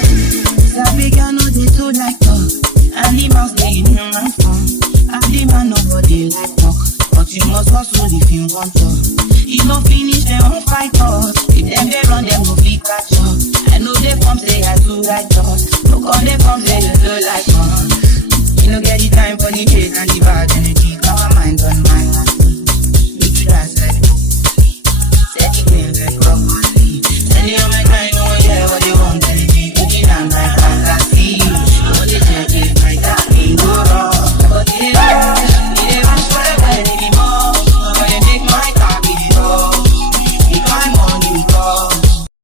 Zambia no dey too like talk. Animals dey in human form. Animal nobody like talk, but you must hustle if you want to. You no finish them won't fight us. If them dey run, them go fit catch up. I know they come say I do right us. No come they come say you do like us. You no get the time for the hate and the bad energy. Got my mind on my mind.